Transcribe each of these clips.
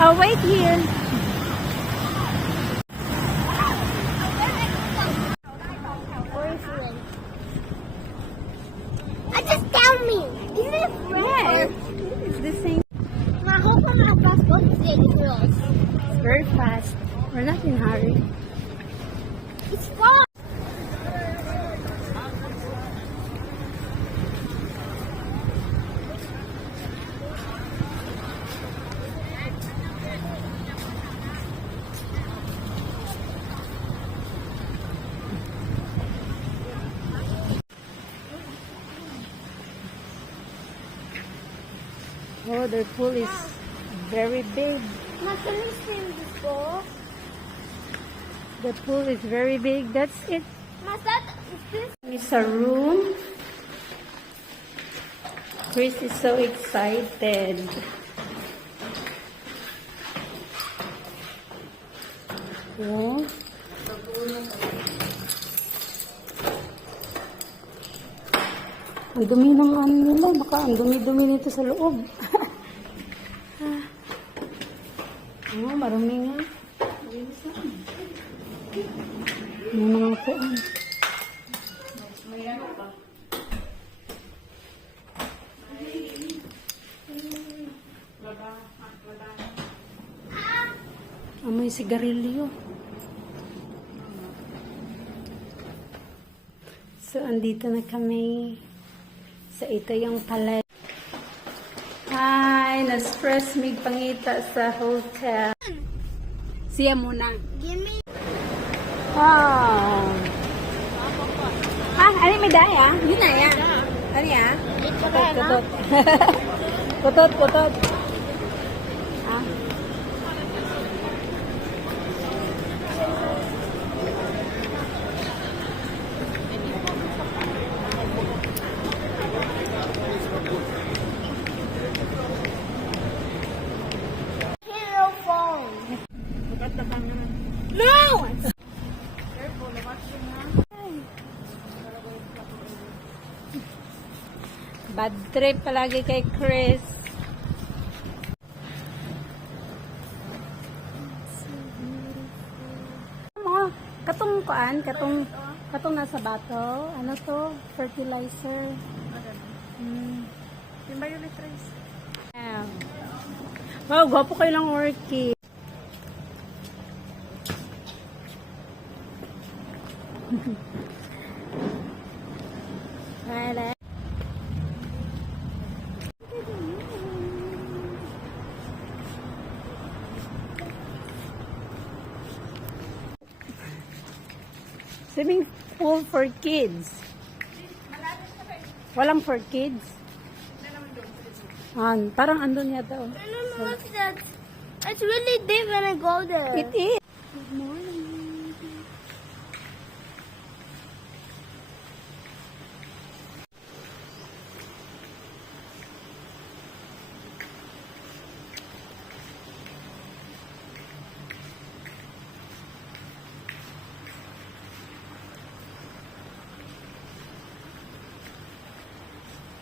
I'll wait here. Just tell me. Is it Yeah, it's the same. I hope I'm not fast go to the girls. It's very fast. We're not in a hurry. It's fun. Oh, their pool is very big. Ma, can we swim this pool? The pool is very big. That's it. Ma, that is this? It's a room. Chris is so excited. Oh. Ang dumi ng ano nila. Baka ang dumi-dumi nito sa loob. Oh, marami nga. May mga kuan. Amoy sigarilyo. So, andito na kami. So, ito yung palay. Hi! Na-stress mig pangita sa hotel. Siya muna. Give me. Wow! Ah, ano may daya? Yun na yan. Ano yan? Kutot, kutot. Kutot, kutot. Ah. Hero phone. No! Bad trip palagi kay Chris. Mo, katong kuan, katong nasa bato. Ano to? Fertilizer. Yeah. Wow, gwapo kayo lang orchid. Para. Swimming pool for kids. Walang for kids. Parang andun yata. Oh. No, what's that? It's really deep when I go there. It is. Good morning.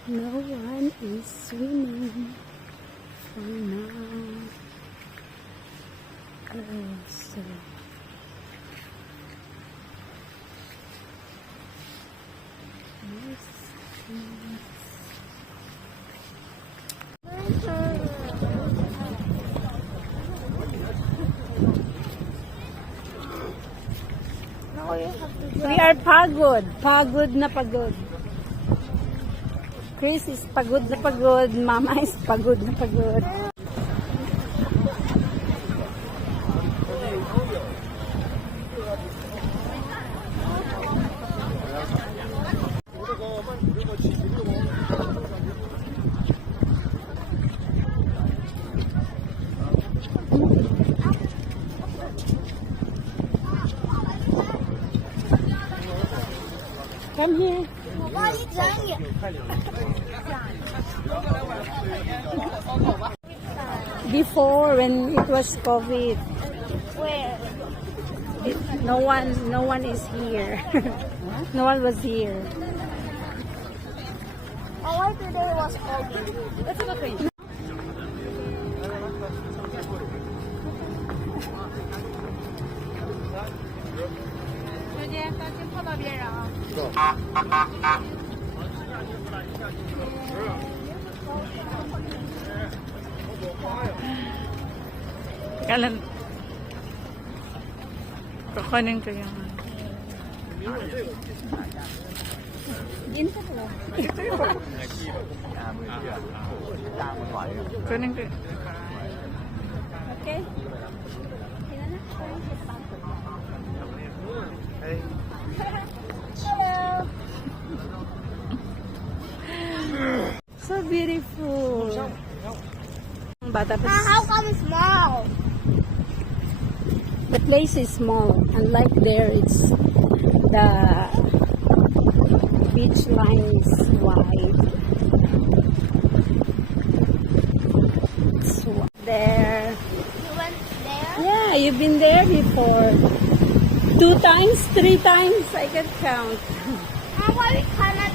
No one is swimming for now. So. We are pagod. Pagod na pagod. Chris is pagod na pagod. Mama is pagod na pagod. Come here. Why are you doing it? Before, when it was COVID, Where? no one is here. No one was here. Oh, why today was cold? Kailan? Kukunin ko yung... Din pa to. Kunin ko. Okay. Hello. So beautiful. Bata pa. How come small? The place is small. Unlike there, it's the beach line is wide. It's there. You went there? Yeah, you've been there before. 2 times, 3 times, I can count. How about we cannot